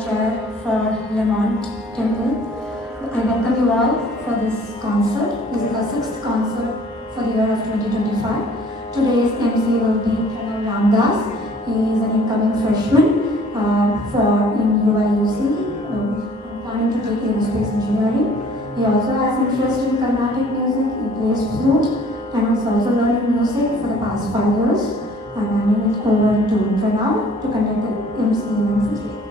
chair for Lemont Temple. I welcome you all for this concert. This is our sixth concert for the year of 2025. Today's MC will be Pranav Ramdas. He is an incoming freshman in UIUC, planning to take aerospace engineering. He also has interest in Carnatic music. He plays flute and is also learning music for the past 5 years. I'm handing it over to Pranav to conduct the MC event for today.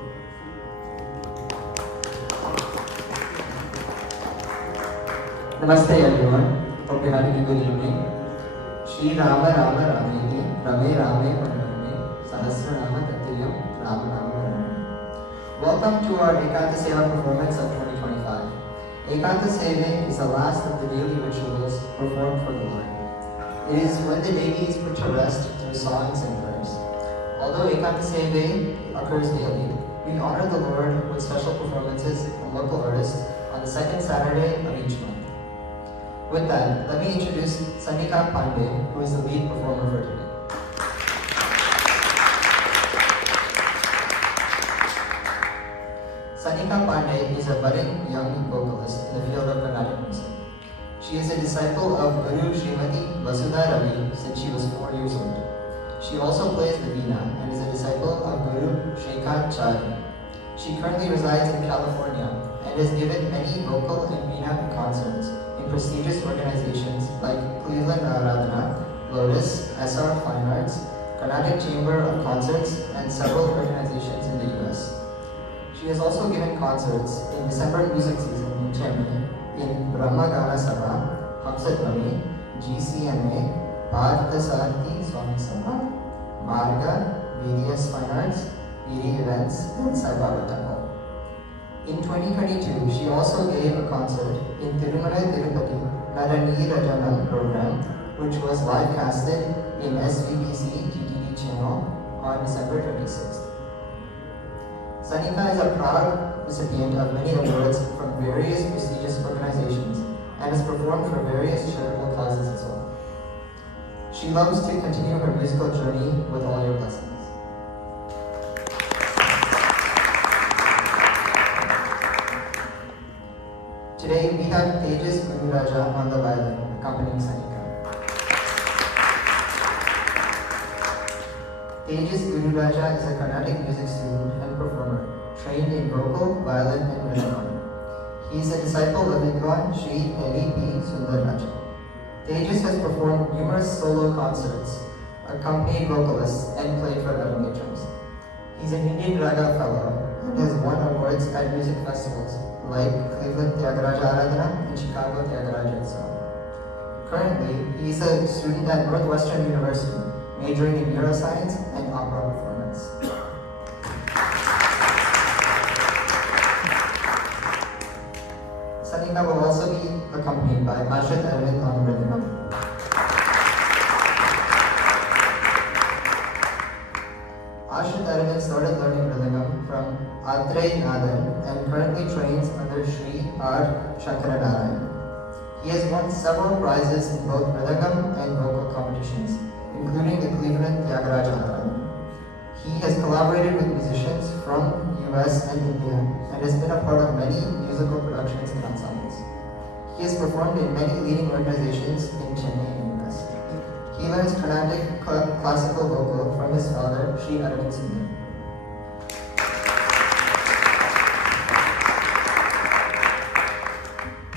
Namaste everyone. Hope you're having a good evening. Shri Rama Rama Rameti Rame Rame Maname Sahasra Rama Tattiyam Rama Rama Rama. Welcome to our Ekanta Seva performance of 2025. Ekanta Seva is the last of the daily rituals performed for the Lord. It is when the deity is put to rest through songs and prayers. Although Ekanta Seva occurs daily, we honor the Lord with special performances from local artists on the second Saturday of each month. With that, let me introduce Sanika Pandey, who is the lead performer for today. Sanika Pandey is a budding young vocalist in the field of Carnatic music. She is a disciple of Guru Srimati Vasudha Ravi since she was 4 years old. She also plays the veena and is a disciple of Guru Shrikant Chari. She currently resides in California and has given many vocal and veena concerts in prestigious organizations like Cleveland Aradhana, Lotus, SR Fine Arts, Carnatic Chamber of Concerts, and several organizations in the US. She has also given concerts in December music season in Chennai, in Brahma Gana Sabha, Hamsat Rami, GCMA, Bharata Sarthi Swami Sabha, Marga, VDS Fine Arts, VD Events, and Sai Baba Temple. In 2022, she also gave a concert in Tirumalai Tirupati Narani Rajanam program, which was live casted in SVBC TTD channel on December 26th. Sanika is a proud recipient of many awards from various prestigious organizations and has performed for various charitable causes as well. She loves to continue her musical journey with all your blessings. Today we have Tejas Guru Raja on the violin, accompanying Sanika. Tejas Guru Raja is a Carnatic music student and performer, trained in vocal, violin, and rhythm. He is a disciple of Vidwan Shri L.E. P. Sundar Raja. Tejas has performed numerous solo concerts, accompanied vocalists, and played for Arangetras. He's an Indian Raga Fellow and has won awards at music festivals like Cleveland Tyagaraja Aradhana and Chicago Tyagaraja Utsav. Currently, he is a student at Northwestern University, majoring in neuroscience and opera performance. Sanika will also be accompanied by Ashit Arvind on rhythm. Ashit Arvind started learning rhythm from Atrey Nadan and currently trains under Sri R. Shankaranarayan. He has won several prizes in both rhythm and vocal competitions, including the Cleveland Tyagaraja Aradhana. He has collaborated with musicians from US and India and has been a part of many musical productions and ensembles. He has performed in many leading organizations in Chennai and US. He learns Carnatic classical vocal from his father, Sri Arvind Sundar.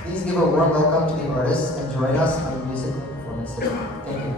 Please give a warm welcome to the artists and join us on the musical performance today. Thank you.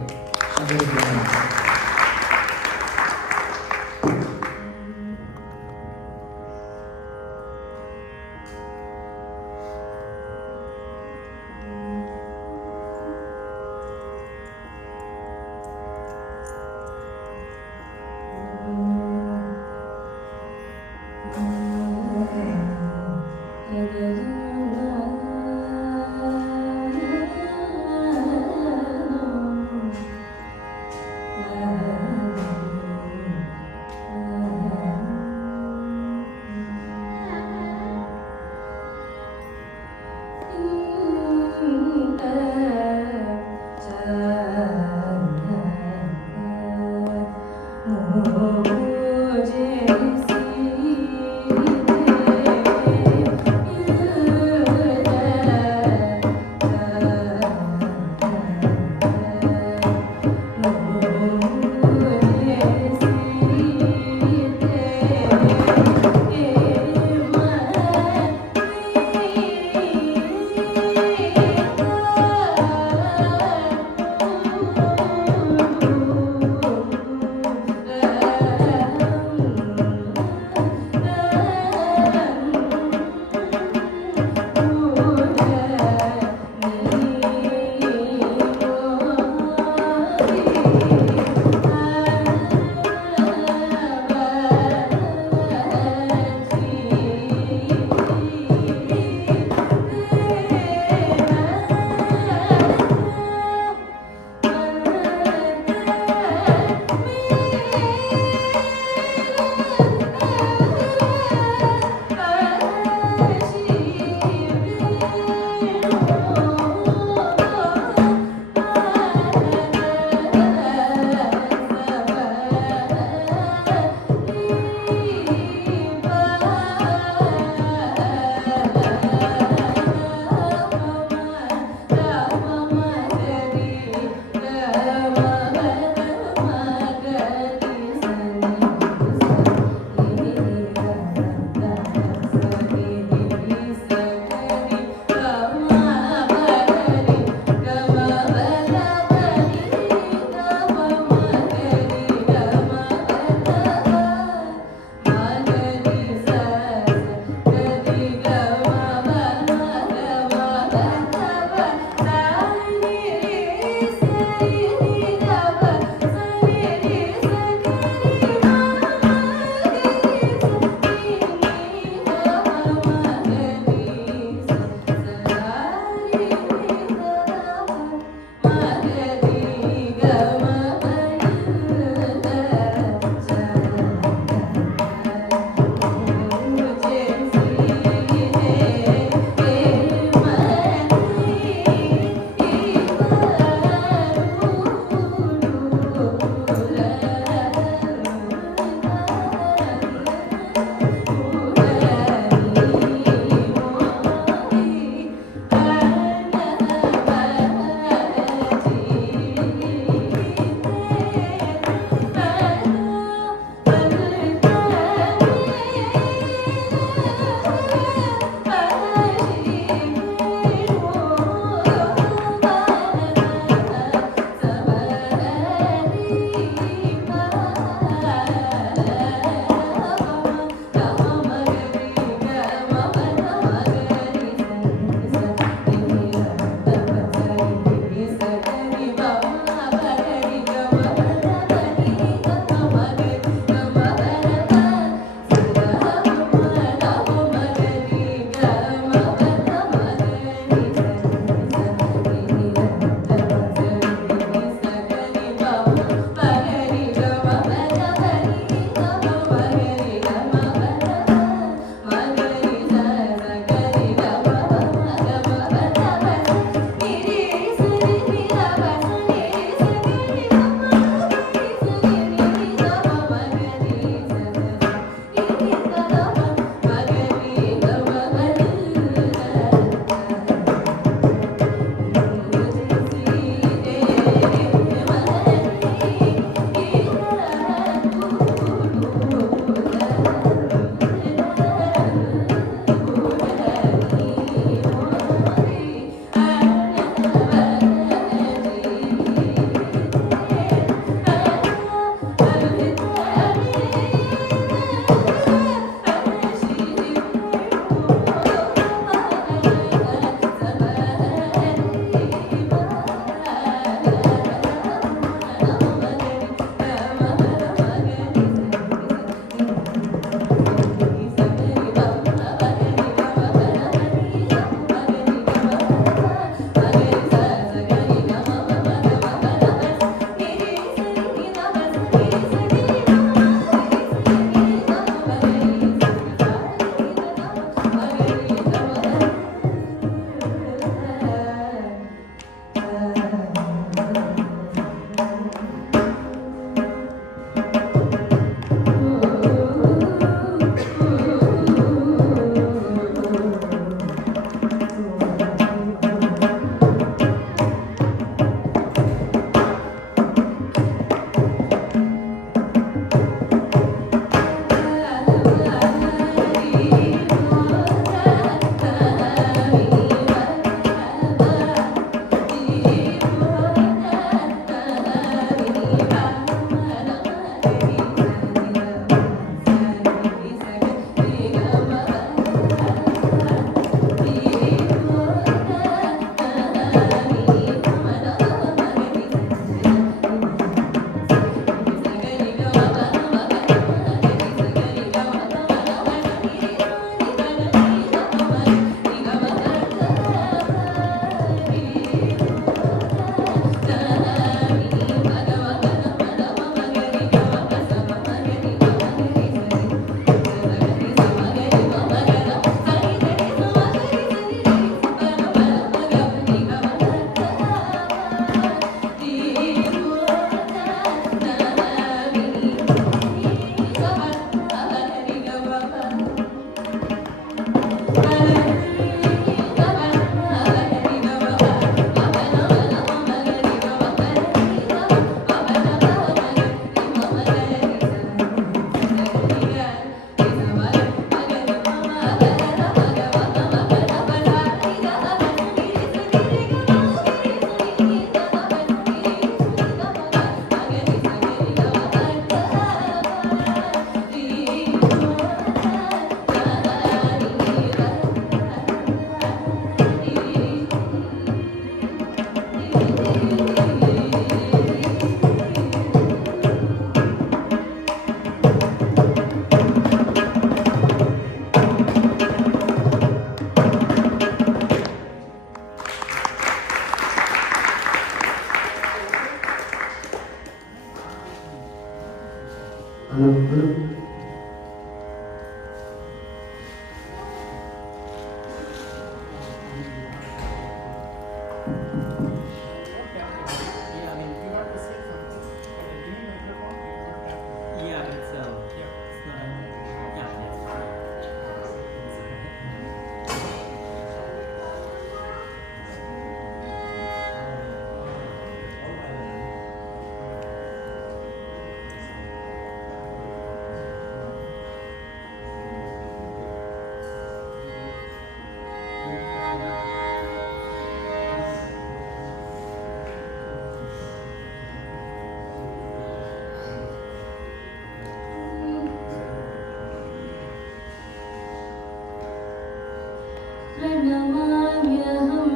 प्रणमाम्यहं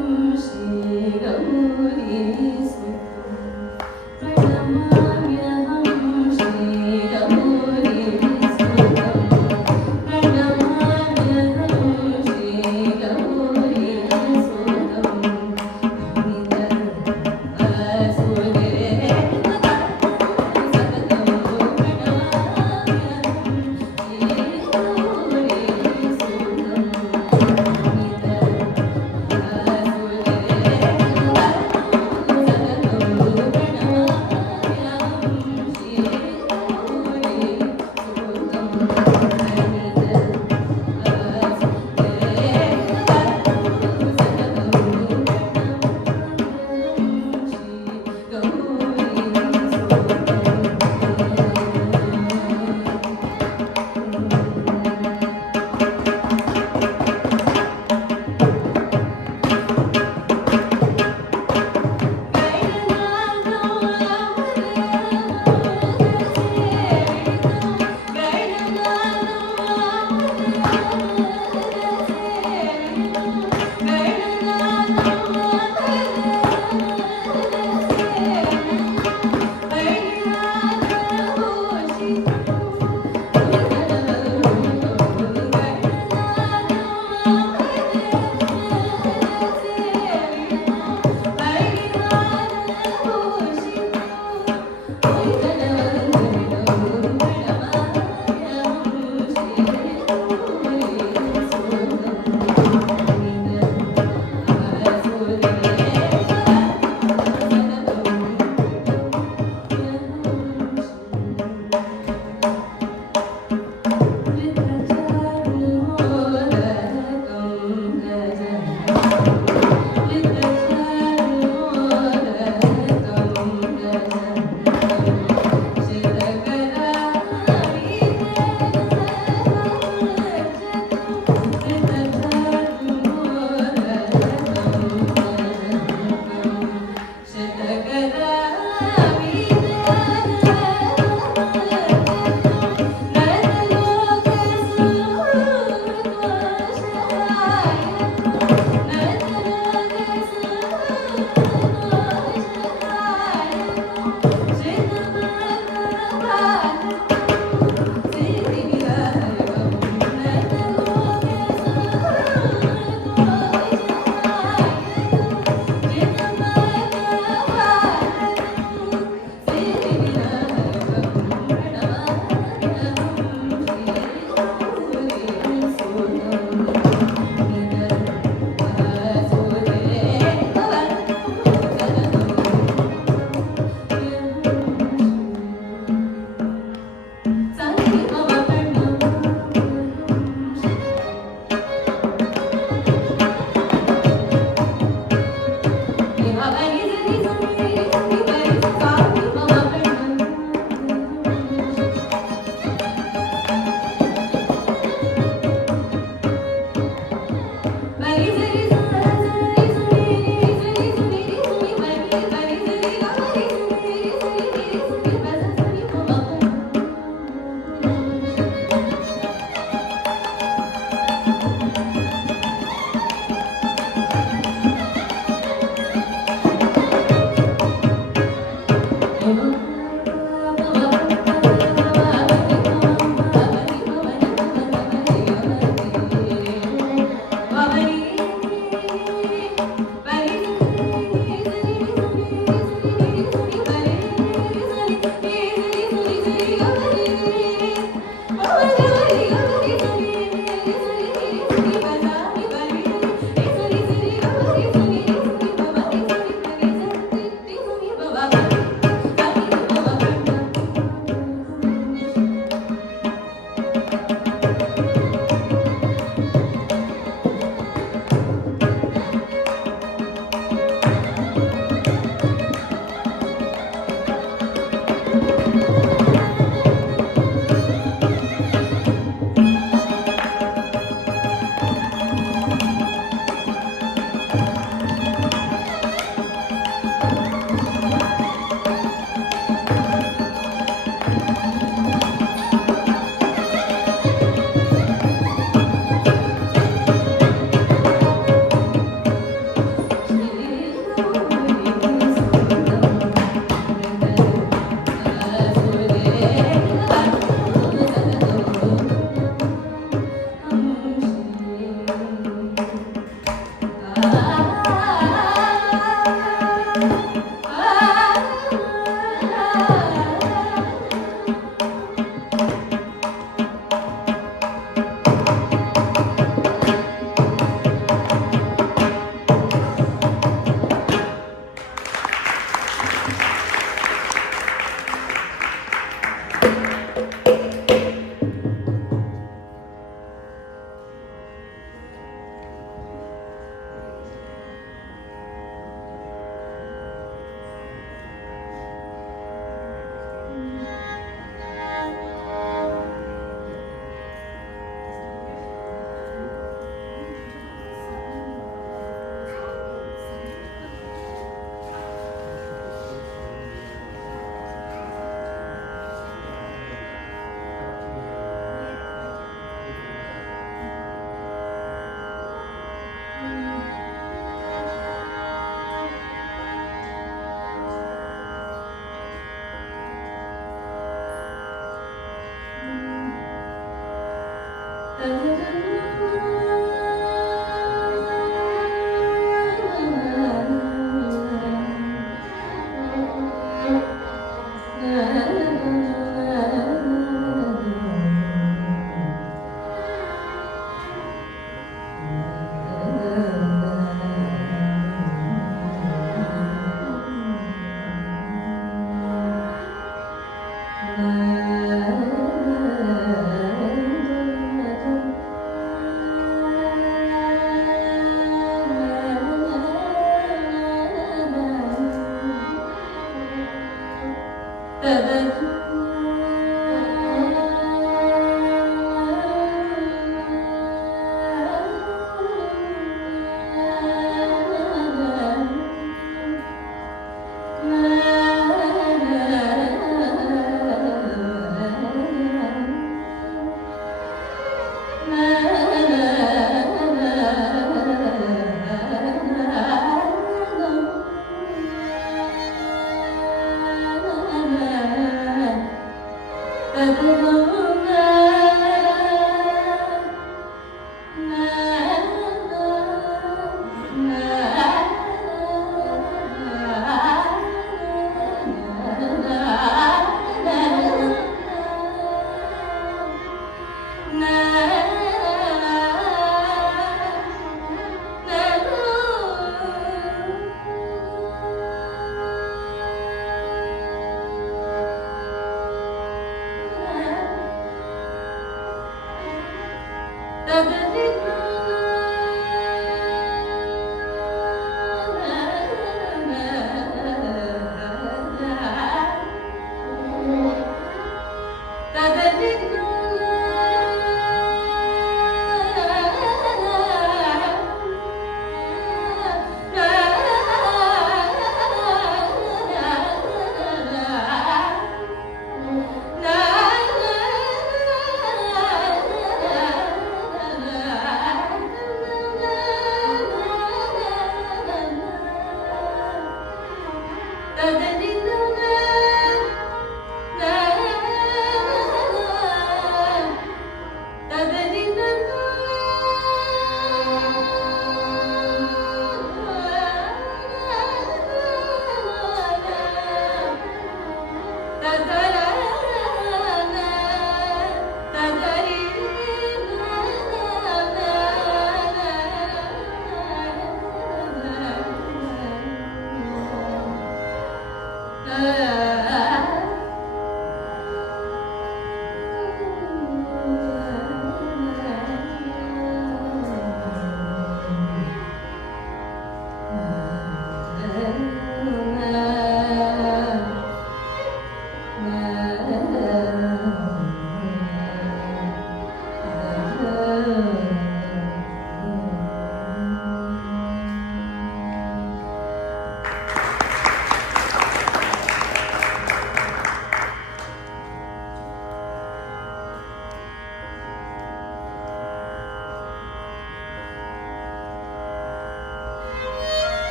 श्रीगौरीसुतं प्रणमाम्यहं श्रीगौरीसुतं प्रणमाम्यहं श्रीगौरीसुतं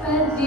Bye.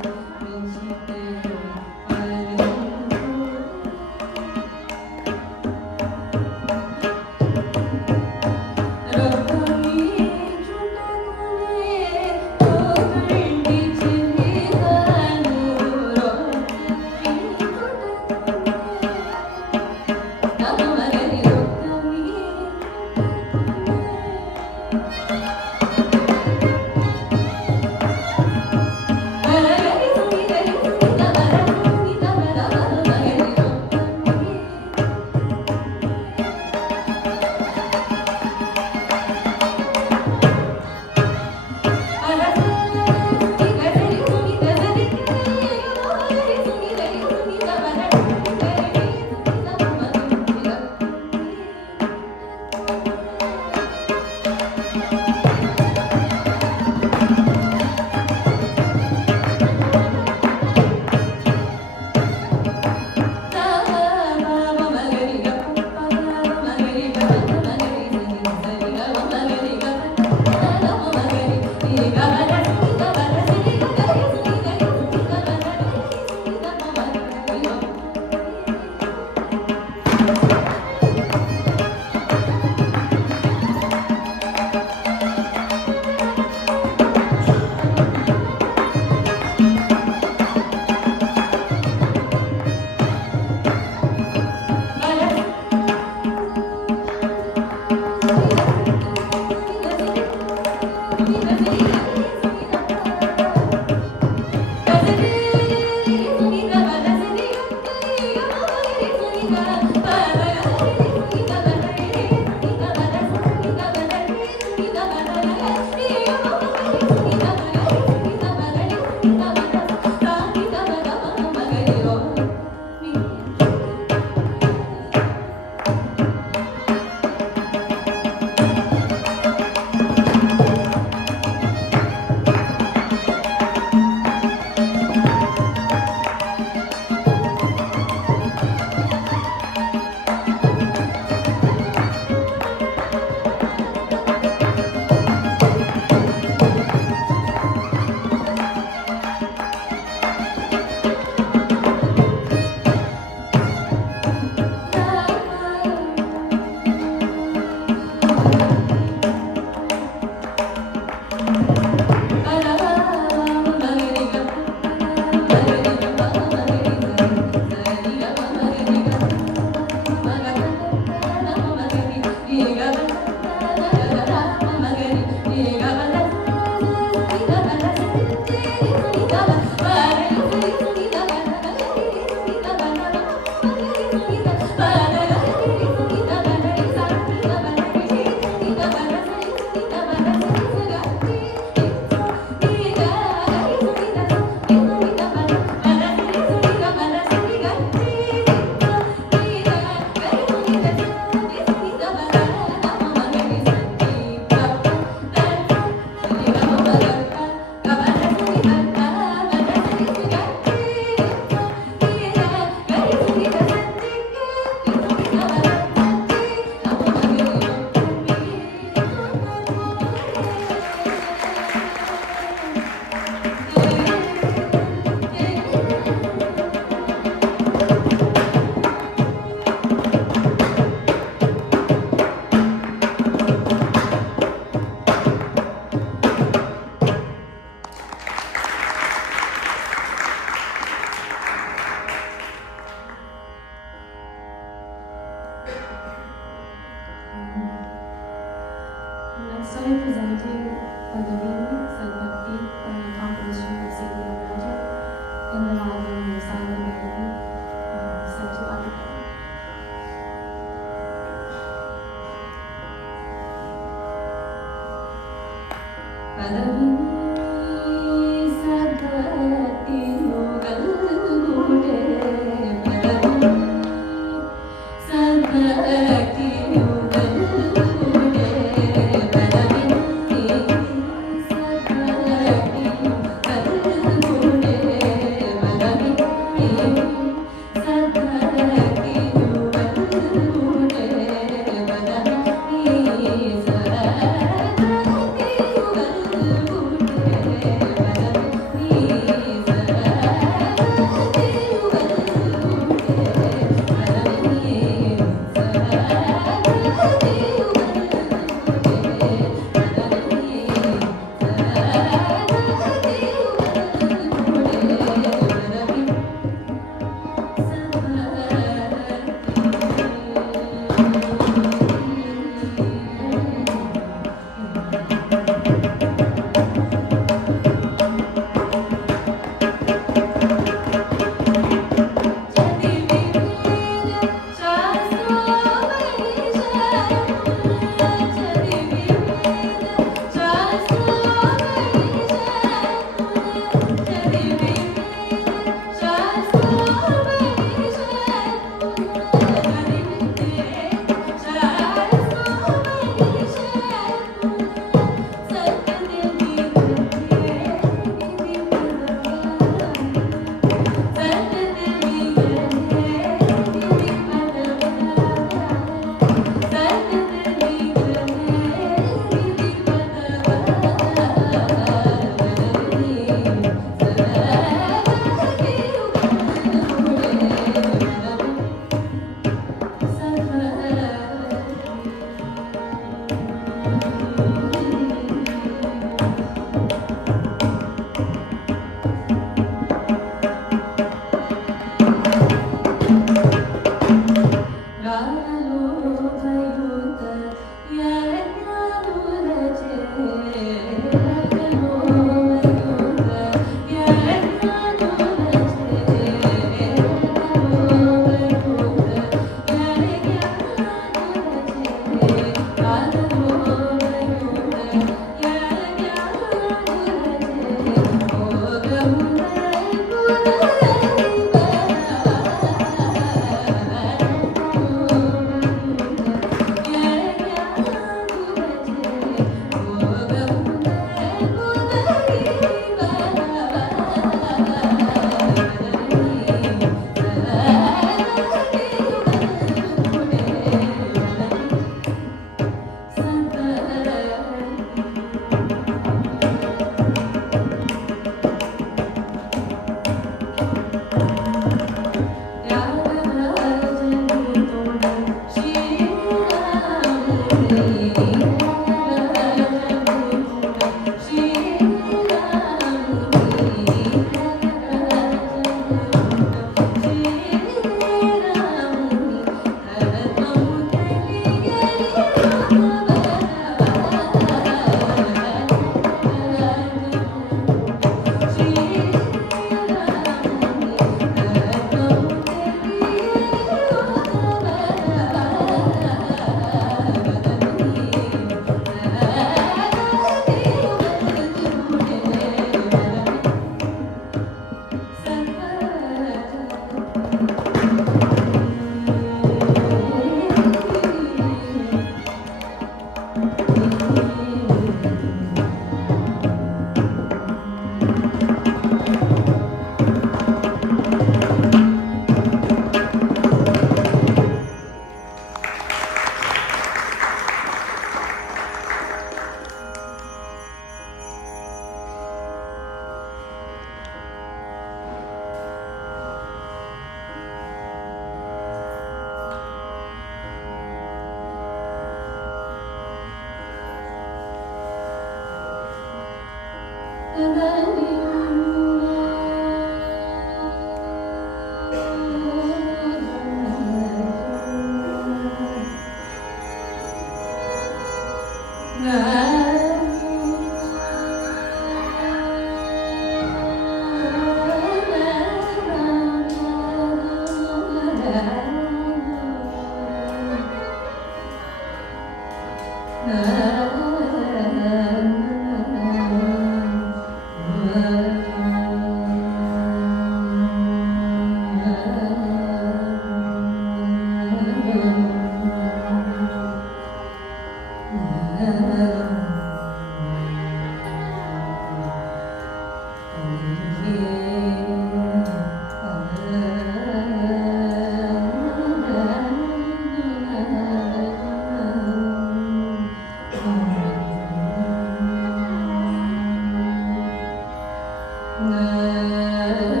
Ah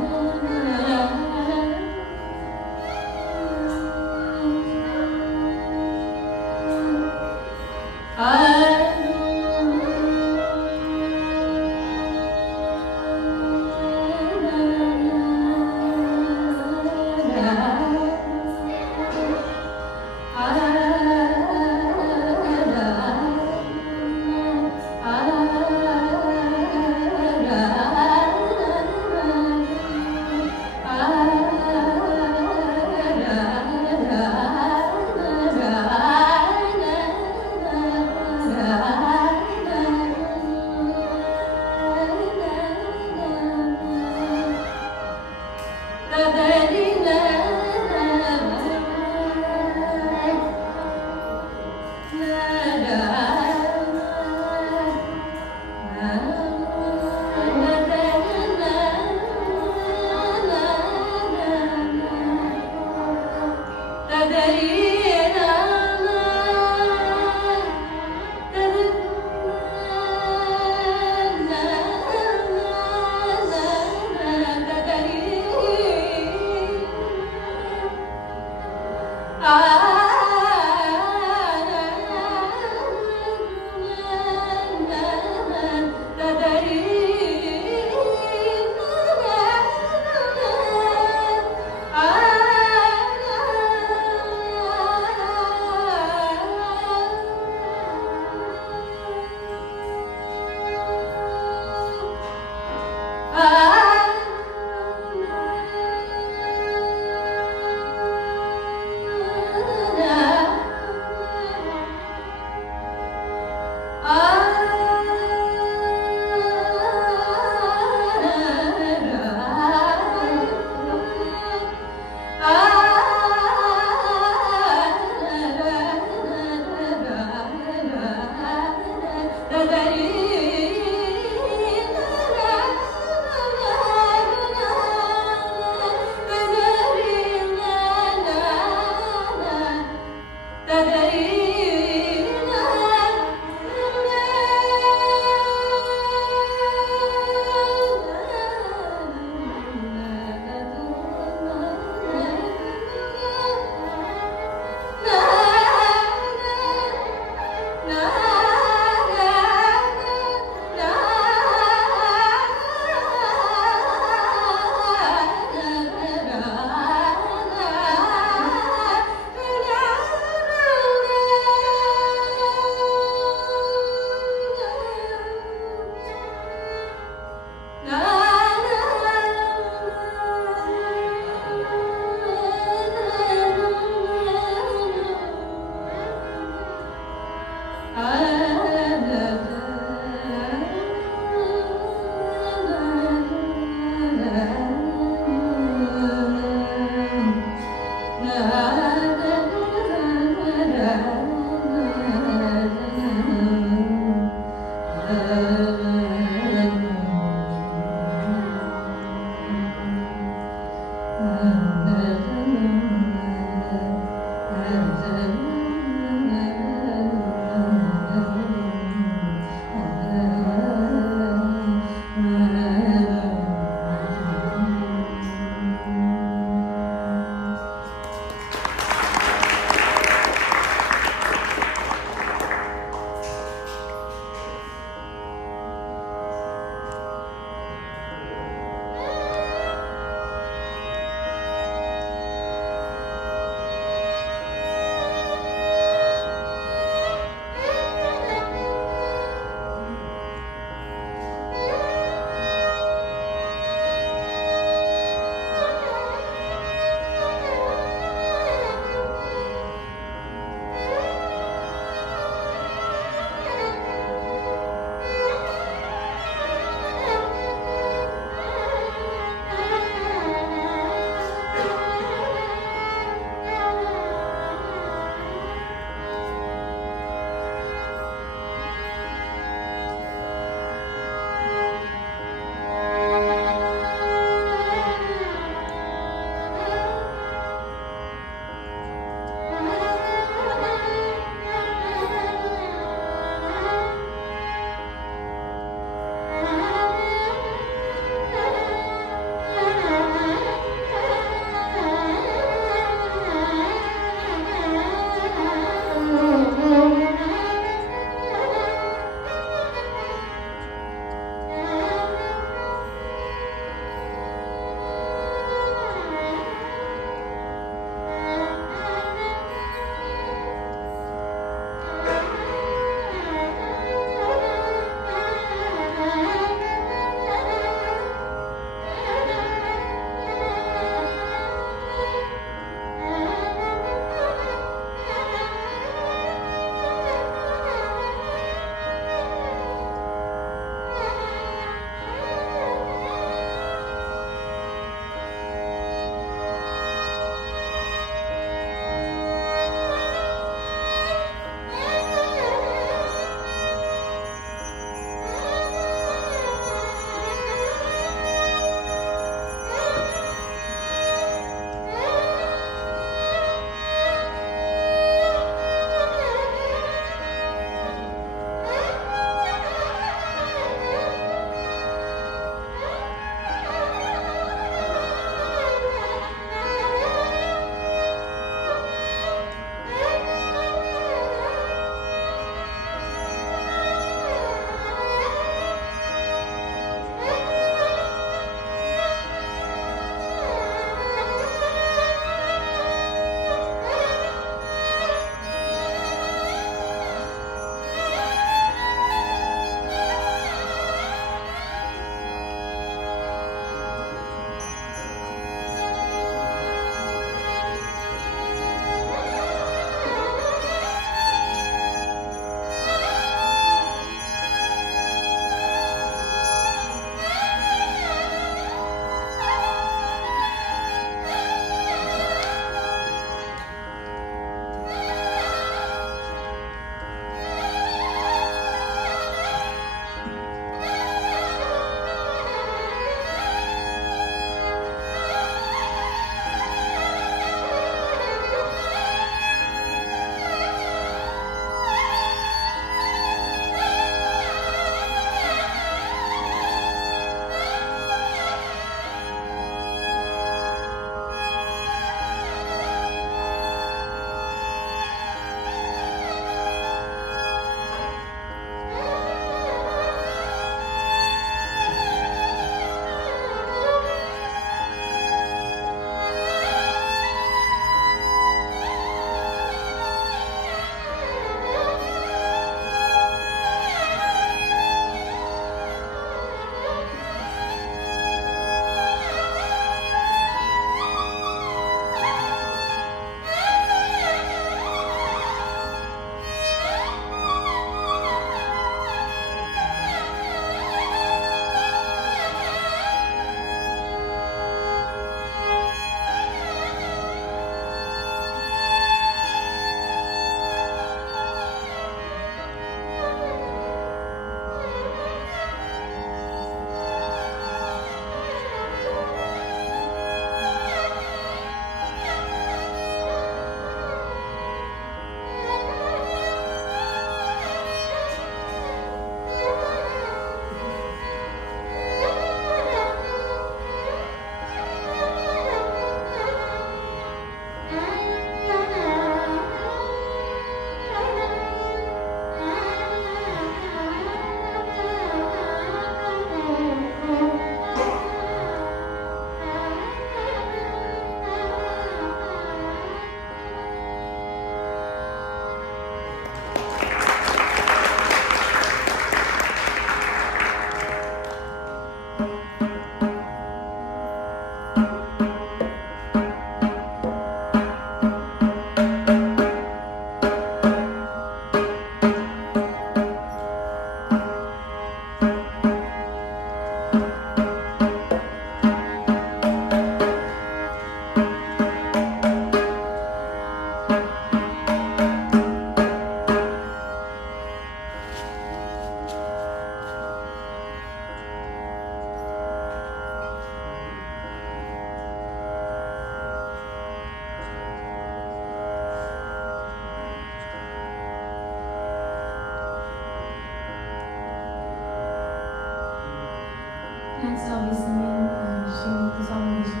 Next I'll be singing the song Vishnu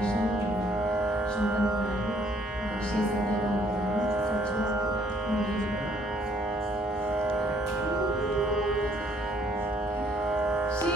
Vision Shambhala Nadi. She is the title of the Satya. She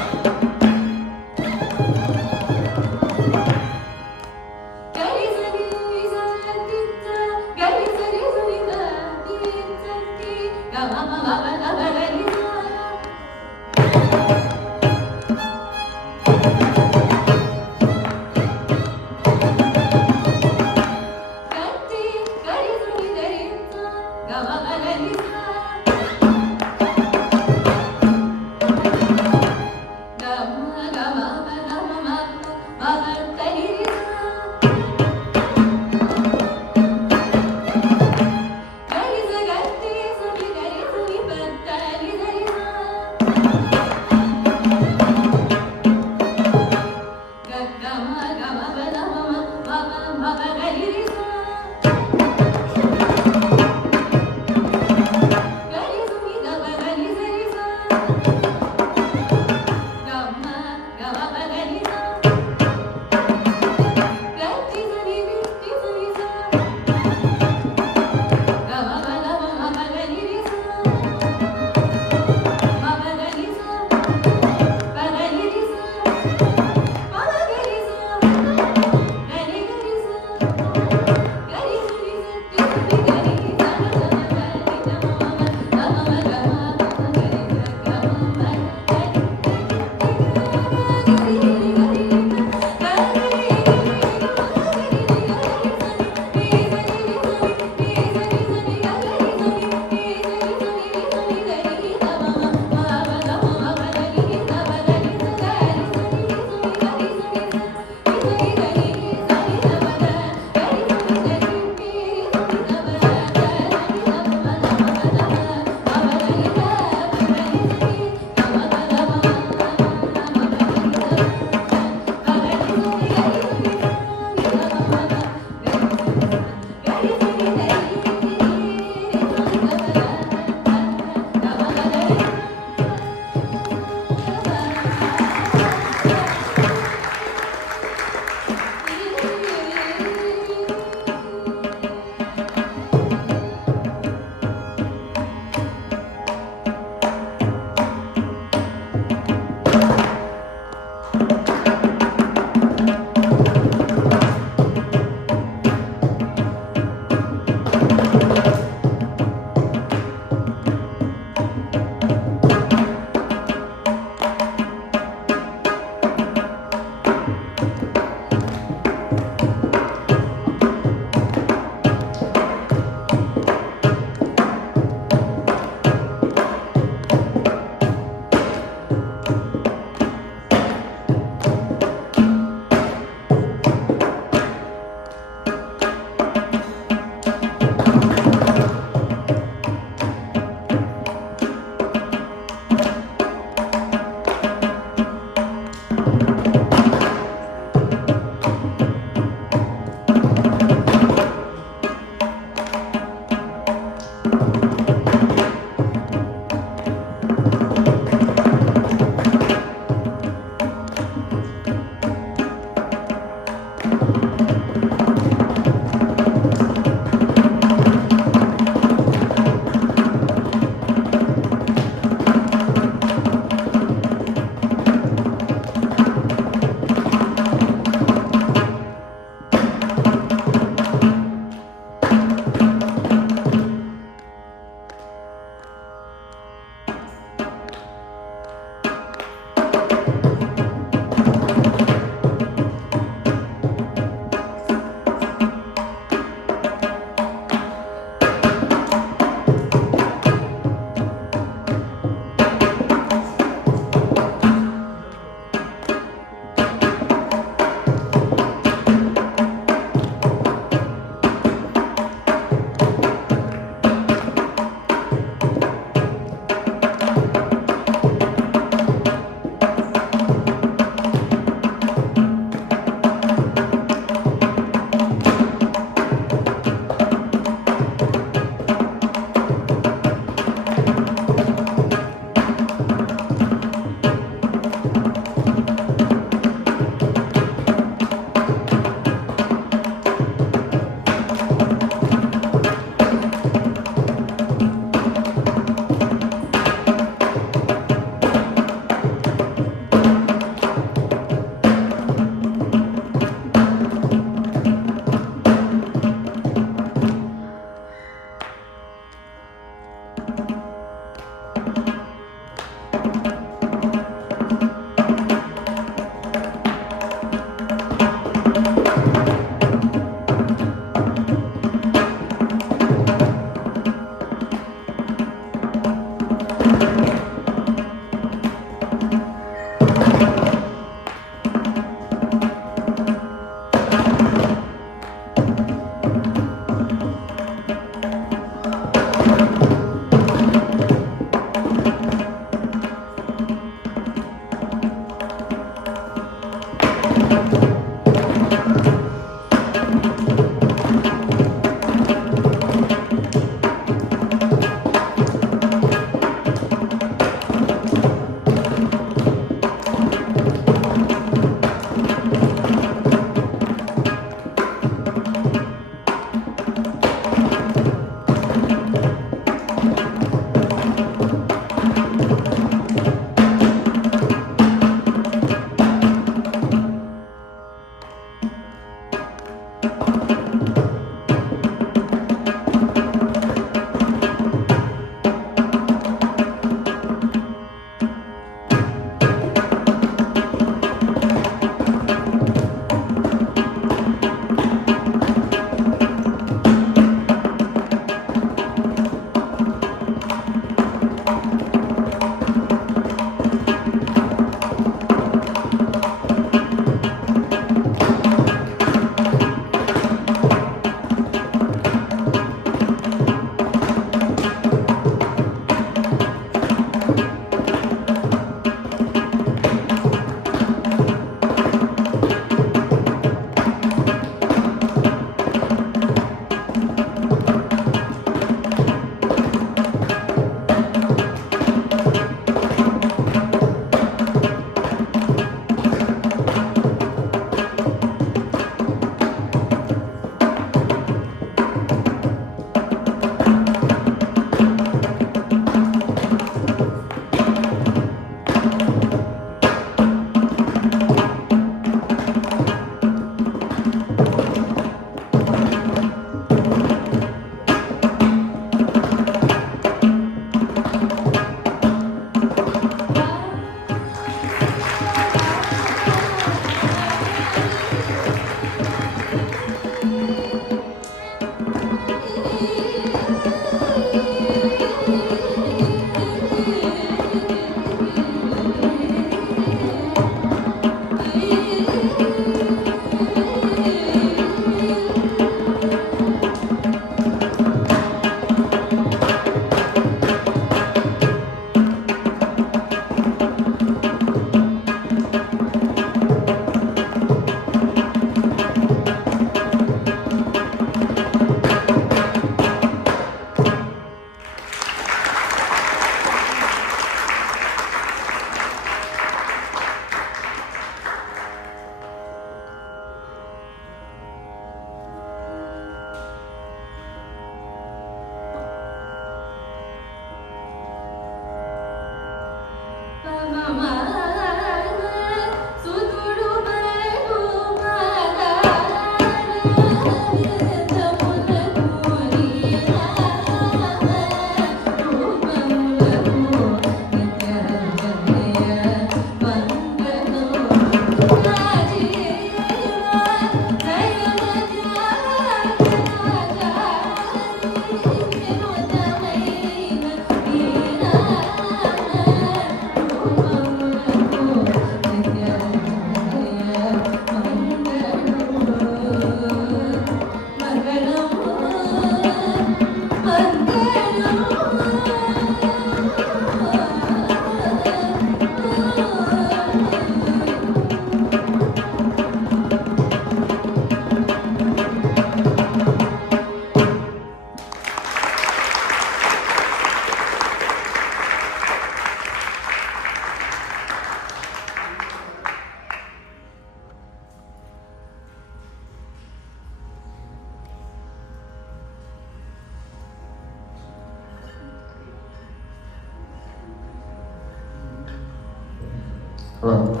Well,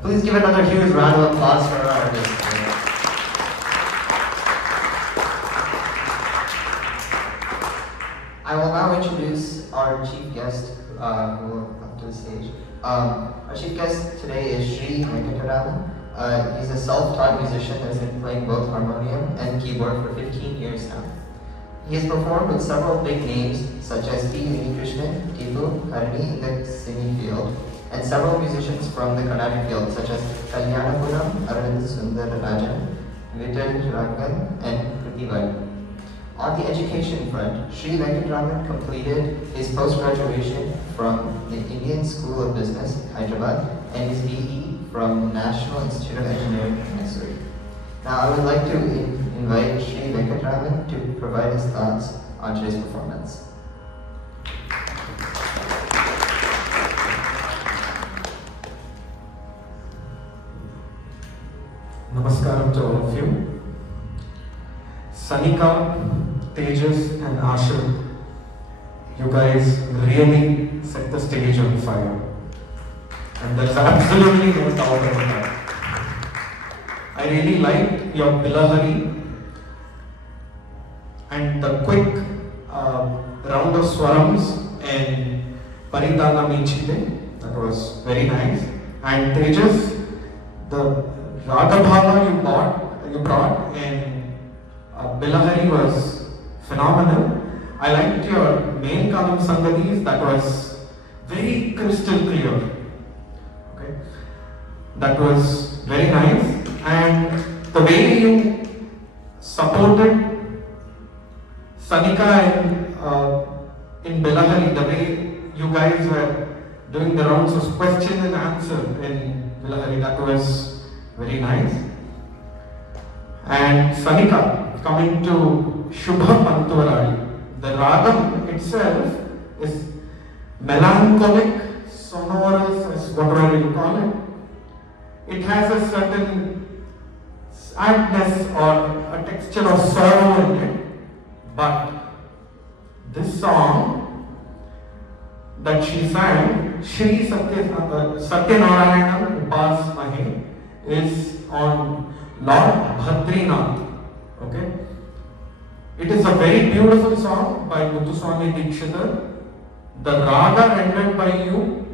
please give another huge round of applause for our artists. I will now introduce our chief guest who will come to the stage. Our chief guest today is Sri Venkataraman. He's a self-taught musician that's been playing both harmonium and keyboard for 15 years now. He has performed with several big names such as P. Krishnan, Shivu, Harni in the singing field, and several musicians from the Carnatic field such as Kalyanapuram, Arvind Sundararajan, Vital Rangan, and Kruti Vadi. On the education front, Sri Venkatraman completed his post-graduation from the Indian School of Business, Hyderabad, and his BE from National Institute of Engineering, Mysore. Now I would like to invite Sri Venkatraman to provide his thoughts on today's performance. Namaskaram to all of you. Sanika, Tejas and Ashur, you guys really set the stage on fire. And there's absolutely no doubt about that. I really liked your Bilahari and the quick round of swarams and Paridana Michite. That was very nice. And Tejas, the Ragabhava you brought in Bilahari was phenomenal. I liked your main Kalam Sangadis, that was very crystal clear. Okay, that was very nice. And the way you supported Sanika in Bilahari, the way you guys were doing the rounds of question and answer in Bilahari, that was very nice. And Sanika, coming to Shubha Pantuvaradi, the ragam itself is melancholic, sonorous, as whatever you call it. It has a certain sadness or a texture of sorrow in it. But this song that she sang, Shri Satyanarayanam Upasmahe, is on Lord Bhadrinath. Okay? It is a very beautiful song by Muthuswami Dikshitar. The raga rendered by you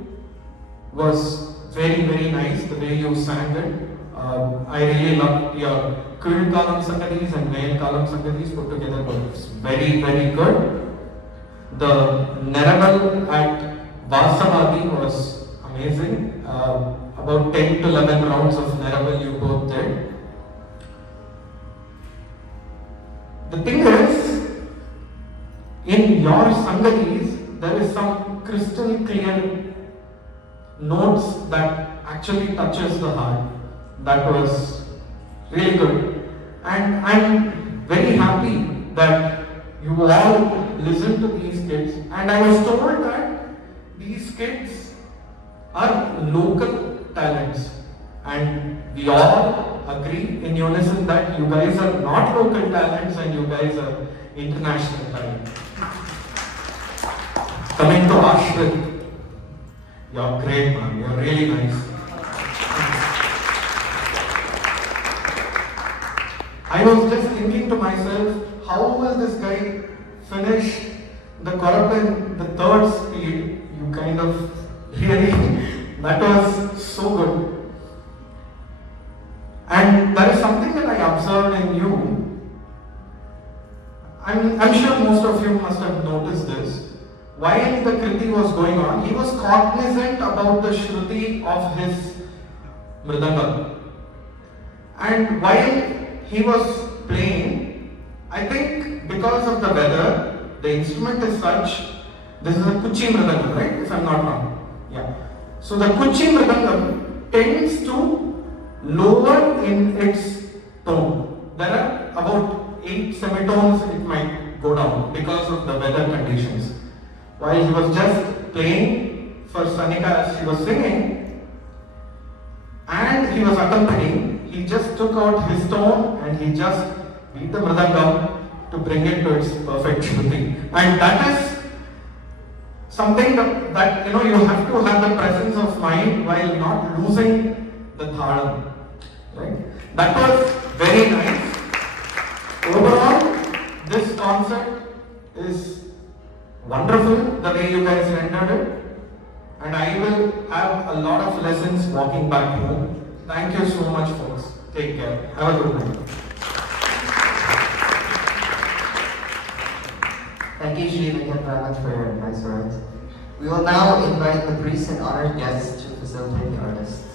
was very, very nice, the way you sang it. I really loved your Kul Kalam Sangadis and Mail Kalam Sangadis put together. Was very, very good. The Neraval at Vasavadi was amazing. About 10 to 11 rounds of Neraval you both did. The thing is, in your Sangadis, there is some crystal clear notes that actually touches the heart. That was really good. And I'm very happy that you all listen to these kids. And I was told that these kids are local talents. And we all agree in unison that you guys are not local talents and you guys are international talents. Coming to Ashrit, you're great, man. You're really nice. I was just thinking to myself, how will this guy finish the chorus in the third speed? You kind of really, that was so good. And there is something that I observed in you. I'm sure most of you must have noticed this. While the Kriti was going on, he was cognizant about the Shruti of his Mridangam. And while he was playing, I think because of the weather, the instrument is such, this is a Kuchi Mridangam, right? If I'm not wrong. Yeah. So the Kuchi Mridangam tends to lower in its tone. There are about 8 semitones it might go down because of the weather conditions. While he was just playing for Sanika as she was singing and he was accompanying, he just took out his tone and he just beat the mridangam to bring it to its perfect shruti. And that is something that you have to have the presence of mind while not losing the thalam. Right? That was very nice. Overall, this concert is wonderful, the way you guys rendered it. And I will have a lot of lessons walking back home. Thank you so much, folks. Take care. Have a good night. Thank you, Shri Venkatraman, for your nice words. We will now invite the priests and honored guests to facilitate the artists.